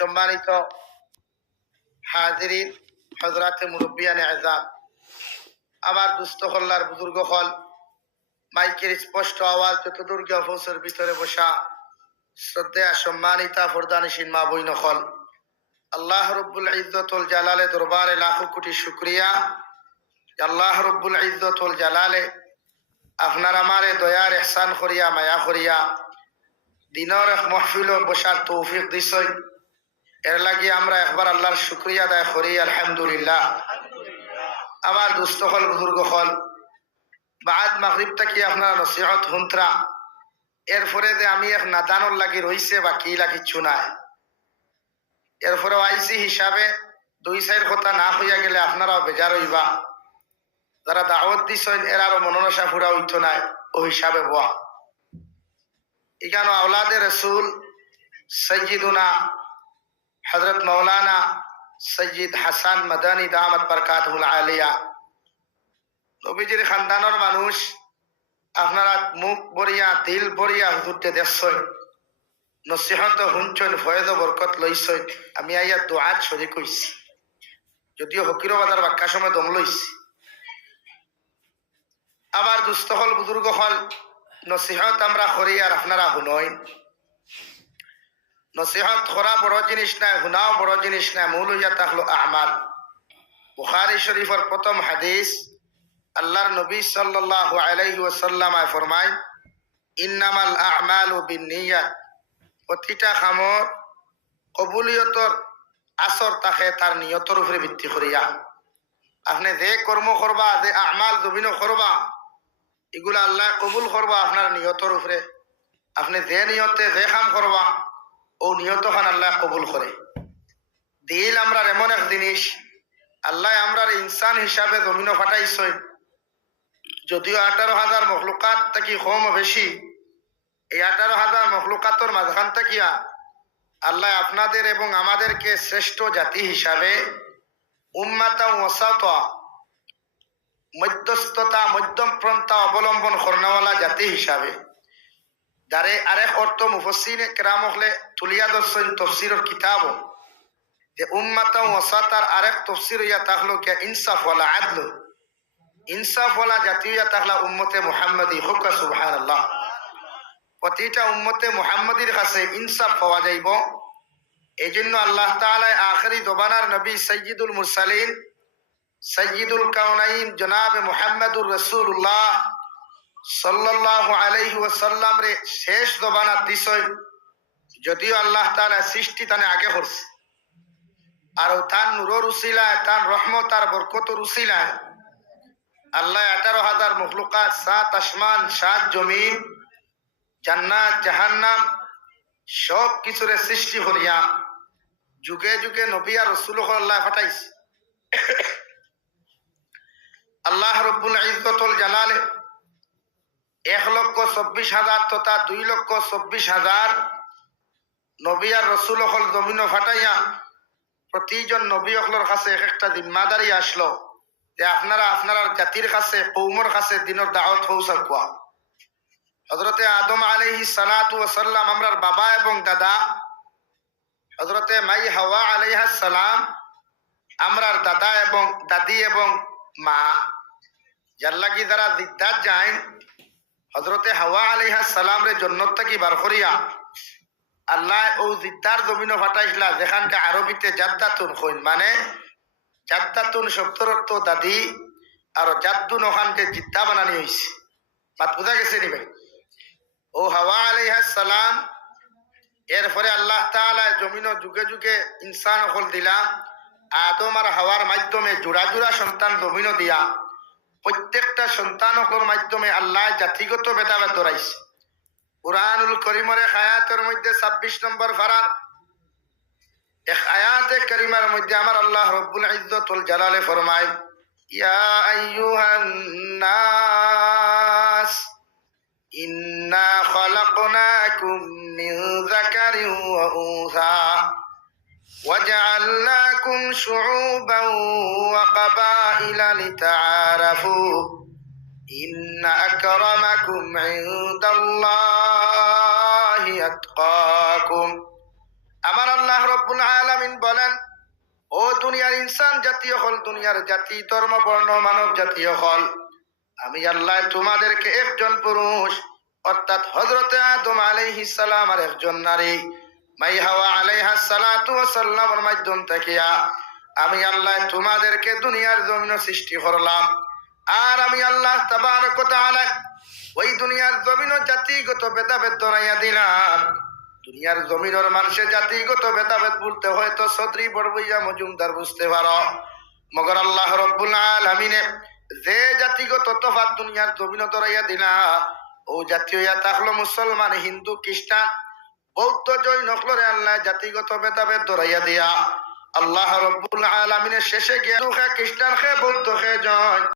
সম্মানিত হাজিরিন হজরাতে মুরব্বিয়ানে আজাম আমার দুস্থ হল্লার বুজুর্গ হল, মাইকের স্পষ্ট আওয়াজ যতদূর অফসের ভিতরে বসা শ্রদ্ধা সম্মানিতা ফরদানিসীন মা বই নকল আল্লাহ রব্বুল ইজ্জতুল জালালে দরবারে লাখো কোটি শুক্রিয়া। আল্লাহ রব্বুল ইজ্জতুল জালালে আপনার আমারে দয়ার এহসান করিয়া, মায়া করিয়া দিনের মহফিল বসার তৌফিক দিছই এর লাগি আমরা একবার আল্লাহর শুক্রিয়া আদায় করি, আলহামদুলিল্লাহ। আমার দুস্থ হল, বুজুর্গ হল। বাদ মাগরিব থেকে আপনার নসিহত হুন্তরা? এরপরে যে আমি এক নাদানোর লাগি রইছে বা কি লাগিচ্ছু নাই এরপরে আইসি হিসাবে দুই সাইড কথা না হইয়া গেলে আপনারাও বেজার হইবা। যারা দাওয়াত দিছেন, এর আরও মনোনসা ফুরা উঠতো নাই, ও হিসাবে বয়া। এখানে আওলাদে রসুল, সৈয়দুনা হজরত মৌলানা সৈয়দ হাসান মদানী দামত বরকাতুল আলিয়া। নবীজির খানদানোর মানুষ, আপনারা মুখ বরিয়া, দিল বরিয়া হুজুরতে দেখছই নসিহত শুনছইন ফয়েদ বরকত লইছইন আমি আইয়া দোয়াত শরিক হইছি যদিও হকির বাজার বাক্কা সময় দম লইছি। আবার দুস্থ হল বুজুর্গ হল, নসিহত আমরা করি আর আপনারা শুনইন নসিহত করা বড় জিনিস নাই, শুনাও বড় জিনিস নাই, মূল হইয়া থাকল আমাল। বুখারি শরীফের প্রথম হাদিস আল্লাহর নবী সাল্লাল্লাহু আলাইহি ওয়াসাল্লাম ফরমায়, ইন্নামাল আমালু বিন্নিয়াত। প্রতিটা কামর কবুলিয়তর আসর তাকে তার নিয়তর উপরে ভিত্তি করিয়া। আপনি যে কর্ম করবা, যে আমাল জমিন করবা, এগুলা আল্লাহ কবুল করবা, আপনার নিয়তর উপরে। আপনি যে নিয়তে যে কাম করবা ও নিয়ত খান আল্লাহ কবুল করে। দিল আমরা এমন এক জিনিস, আল্লাহ আমরা ইনসান হিসাবে জমিন ফাটাইছই যদিও আঠারো হাজার মখলুকাত থাকি কম বেশি, এই আঠারো হাজার মখলুকাতর মাঝখান থাকিয়া আল্লাহ আপনাদের এবং আমাদেরকে শ্রেষ্ঠ জাতি হিসাবে উম্মাতা ওসাতা মধ্যস্থতা মধ্যম পন্থা অবলম্বন করনেওয়ালা জাতি হিসাবে। যারে আরেক অর্থ মুফসিনে কেরাম হলে তুলিয়া দর্শন তফসিরর কিতাব। যে উম্মাতা ওসাতার আরেক তফসির ইয়া তাহলো কে ইনসাফ ওয়ালা আদল। ইনসাফ ওয়ালা জাতি ইয়া তাহলা উম্মতে মুহাম্মদি হুকা সুবহান আল্লাহ প্রতিটা উম্মতে মুহাম্মদির কাছে ইনসাফ পাওয়া যাইব। এই জন্য আল্লাহ তাআলা আখরি দোবানার নবী সৈয়দুল মুরসালিন সৈয়দুল কাউনাইন জনাব মুহাম্মদুর রসুল্লাহ সাল্লাল্লাহু সৃষ্টি তার সাত জমিন, জান্নাত, জাহান্নাম, সব কিছুরে সৃষ্টি করিয়া যুগে যুগে নবী আর রসুল আল্লাহ ফাটাইছে আল্লাহ রব্বুল জালালে এক লক্ষ চব্বিশ হাজার তথা দুই লক্ষ চব্বিশ হাজার নবী রসুল হল জমিন ফাটাইয়া প্রতিজন নবী অকলর কাছে এক একটা জিম্মাদারি আসলো। যে আপনারা আপনার জাতির কাছে, কৌমর কাছে দিনের দাওয়াত পৌঁছা কোয়া হজরতে আদম আলহি সালাতু ওসাল্লাম আমরার বাবা এবং দাদা। হজরতে মাই হাওয়া আলাইহা সালাম, আমরার দাদা এবং দাদি এবং মা। জাল্লাকি দ্বারা দিদার যাইন হজরতে হাওয়া আলাইহা সালাম রে জন্নত থাকি বার করিয়া আল্লাহ ও জিদ্দার জমিন ফাটাইছিলা যেখানটা আরবিতে জাদ্দাতুন কইন মানে জাদ্দাতুন শব্দর অর্থ দাদি আর জাদ্দুন ওখানকে জিদ্দা বানানি হয়েছে মাত বোঝা গেছে নি ভাই? ও হাওয়া আলাইহা সালাম, এরপরে আল্লাহ তাআলা জমিন যুগে যুগে ইনসান হল দিলা, আদম আর হাওয়ার মাধ্যমে জোড়া জোড়া সন্তান জমিন দিয়া প্রত্যেকটা সন্তান মাধ্যমে আল্লাহ জাতিগত ভেদাভেদ ধরাইছে কুরআনুল করিমরে আয়াতের মধ্যে ছাব্বিশ নম্বর ফারার এক আয়াতে করিমার মধ্যে আমার আল্লাহ রব্বুল ইজ্জতুল জালালে ফরমায়, ইয়া আইয়ুহান নাস ইন্না খলাকনাকুম মিন وجعلناكم شعوبا وقبائل لتعارفوا إن أكرمكم عند الله أتقاكم আমার আল্লাহ রব্বুল আলামিন বলেন ও দুনিয়ার ইনসান জাতীয় হল দুনিয়ার জাতি ধর্ম বর্ণ মানব জাতীয় হল আমি আল্লাহ তোমাদেরকে একজন পুরুষ অর্থাৎ হজরতে আদম আলাইহিস সালাম আর একজন নারী মাই হাওয়া আলাইহা সালাতু সাল্লামের মাধ্যম থেকে আমি আল্লাহ তোমাদেরকে দুনিয়ার জমিন সৃষ্টি করলাম। আর আমি আল্লাহ ওয়া তাআলা ওই দুনিয়ার জমিন জাতিগত ভেদাভেদ ধরাইয়া দিলাম। দুনিয়ার জমিনের মানুষের জাতিগত ভেদাভেদ বলতে হয়তো সদরি বড়বইয়া মজুমদার বুঝতে পারো। মগর আল্লাহ রব্বুল আলামিনে যে জাতিগত তফাত দুনিয়ার জমিন ধরাইয়া দিলা, ও জাতীয় থাকল মুসলমান, হিন্দু, খ্রিস্টান বৌদ্ধ জৈন নকলরে আল্লাহ জাতিগত ভেদাভেদ ধরাইয়া দিয়া। আল্লাহ রব্বুল আলমিনের শেষে গিয়া খ্রিস্টান খে বৌদ্ধ খে জয়।